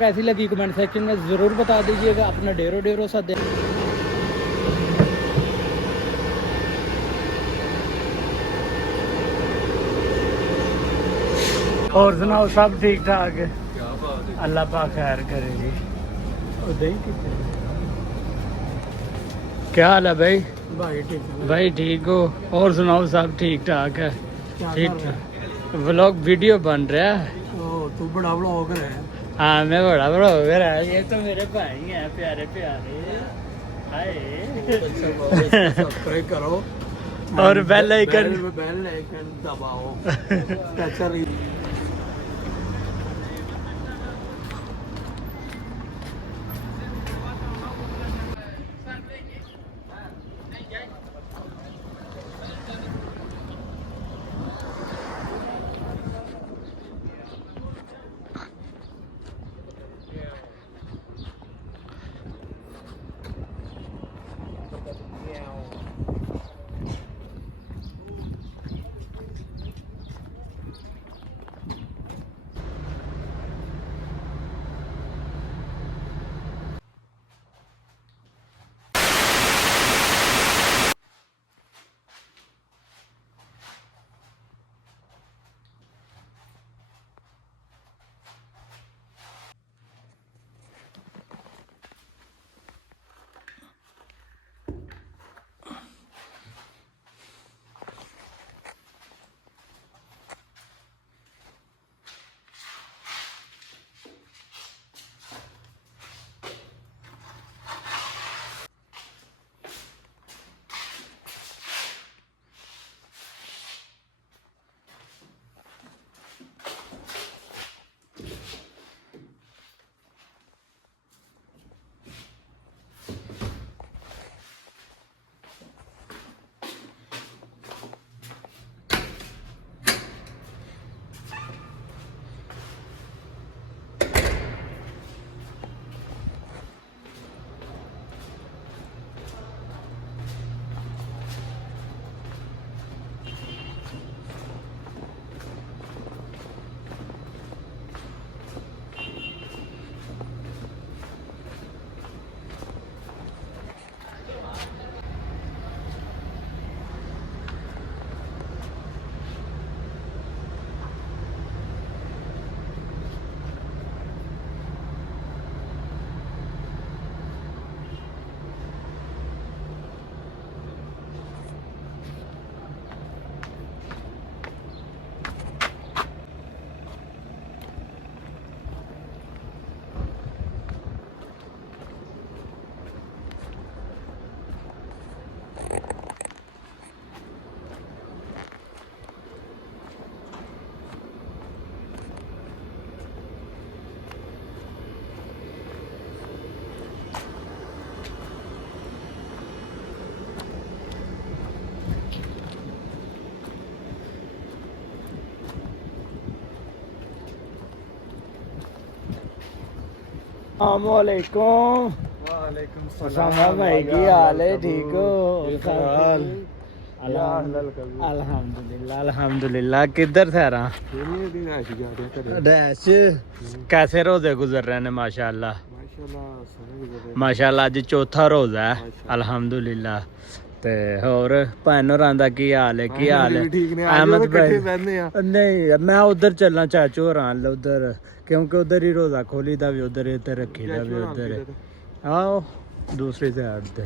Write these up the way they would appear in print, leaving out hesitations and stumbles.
कैसी लगी comment section में ज़रूर बता दीजिएगा। अपना ढेरों सा दे। और सुनाओ, सब ठीक ठाक है? अल्लाह पाक खैर करे जी। क्या हाल है भाई? भाई ठीक हो? और सुनाओ, सब ठीक ठाक है? ठीक ठाक। व्लॉग वीडियो बन रहा है? तू बड़ा व्लॉगर है। हाँ मैं बड़ा व्लॉगर है। ये तो मेरे भाई हैं प्यारे प्यारे। हाय सब्सक्राइब करो और बेल आइकन दबाओ। अस्सलामुअलैकुम। वालेकुम सलाम भाई, की हाल है? ठीक हो? अल्हम्दुलिल्लाह अल्हम्दुलिल्लाह। किधर थे रहा? डैश। कैसे रोजे गुजर रहे हैं? माशाल्लाह माशाल्लाह। अज चौथा रोजा है अल्हम्दुलिल्लाह। ते होर भैन होरां दा की हाल है? की हाल है अहमद भाई? नहीं मैं उधर चलना चाचू होरां उधर, क्योंकि उधर ही रोजा खोली दा भी उधर इधर रखी दा भी उधर। आओ दूसरी साइड ते।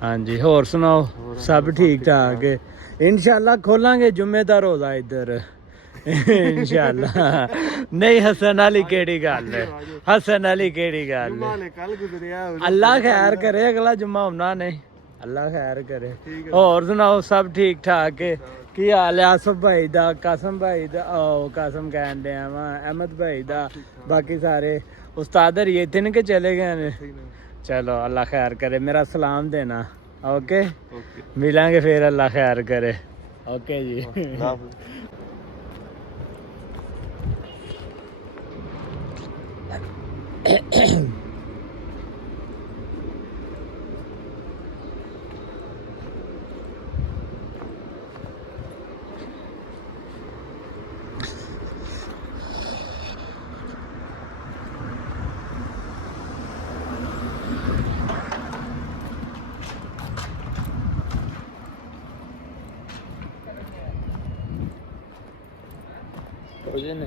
हाँ जी, होर सुनाओ, सब ठीक ठाक है? इंशाल्लाह खोलांगे जुम्मे दा रोजा इधर इंशाल्लाह। नहीं हसन आली केड़ी गल है? हसन आली केड़ी गल है? अल्लाह खैर करे, अगला जुम्मा होना नहीं। अल्लाह खैर करे। और सुनाओ, सब ठीक ठाक है? की हाल है आसफ भाई दा, कासम भाई दा? कासम कहन डया वा, अहमद भाई दा, बाकी सारे उस्ताद ये थे न के चले गए ने? चलो अल्लाह खैर करे, मेरा सलाम देना। ओके मिलेंगे फिर, अल्लाह खैर करे। ओके जी। روزے نے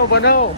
बनाओ बनाओ।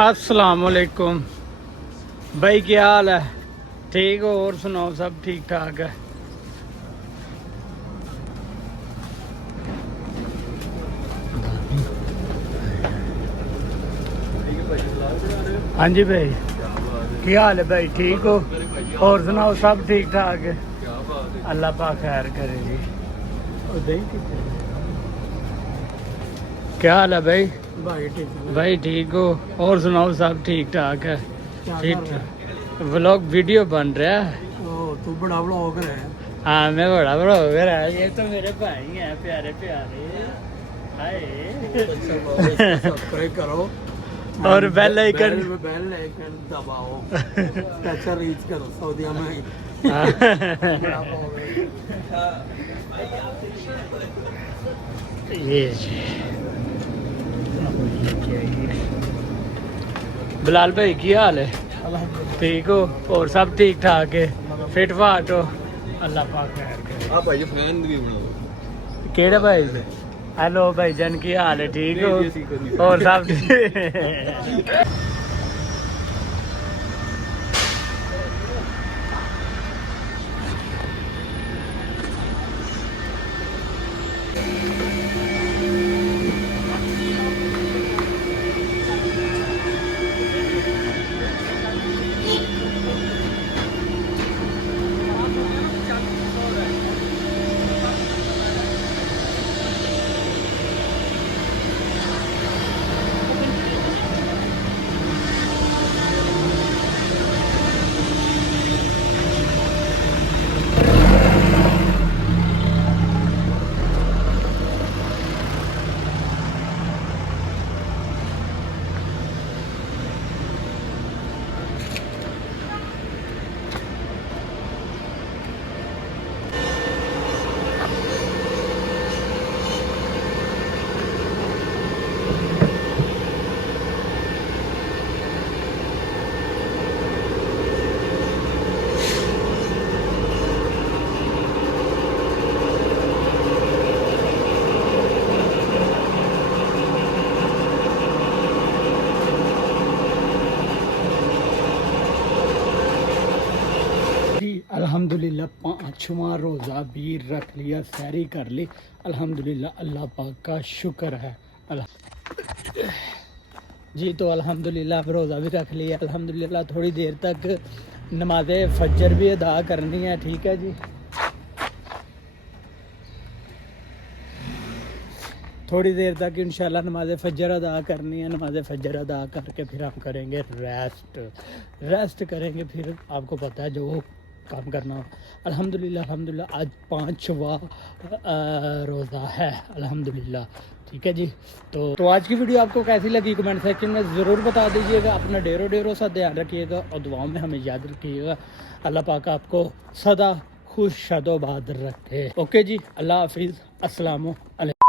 अस्सलाम वालेकुम भाई, क्या हाल है? ठीक हो? और सुनाओ, सब ठीक ठाक है? हाँ जी भाई, क्या हाल है भाई? ठीक हो? और सुनाओ, सब ठीक ठाक है? अल्लाह पाक खैर करे जी। क्या हाल है भाई? भाई ठीक हो? और सुनाओ, सब ठीक ठाक है? ठीक ठाक। व्लॉग वीडियो बन रहा है? तू बड़ा व्लॉगर है। हाँ मैं बड़ा व्लॉगर है। ये तो मेरे भाई हैं प्यारे प्यारे। हाय सब्सक्राइब करो और बेल आइकन दबाओ। पैसा रीच करो सऊदी में। ये बिलाल भाई की हाल है? ठीक हो? और सब ठीक ठाक है? फिट फाट हो? अल्लाह पाक खैर करे। आप भाई फैन भी बनाओ। केड़े भाई? हेलो भाई जान, की हाल है? ठीक हो? और सब ठीक? अल्हम्दुलिल्लाह पांचवां रोज़ा भी रख लिया, सहरी कर ली। अल्हम्दुलिल्लाह, अल्लाह पाक का शुक्र है। جی تو الحمدللہ اب روزہ بھی رکھ لیا الحمدللہ. تھوڑی دیر تک نماز فجر بھی ادا کرنی ہے. ٹھیک ہے جی, تھوڑی دیر تک انشاءاللہ نماز فجر ادا کرنی ہے. نماز فجر ادا کر کے پھر ہم کریں گے ریسٹ کریں گے. پھر آپ کو پتہ ہے جو کام کرنا ہو. الحمدللہ آج 5واں روزہ ہے الحمدللہ. ٹھیک ہے جی, تو آج کی ویڈیو آپ کو کیسی لگی کمنٹ سیکشن میں ضرور بتا دیجیے گا. اپنا ڈیروں سا دھیان رکھیے گا اور دعاؤں میں ہمیں یاد رکھیے گا. اللہ پاک آپ کو سدا خوش شاد و باد رکھے. اوکے جی, اللہ حافظ, السلام علیکم.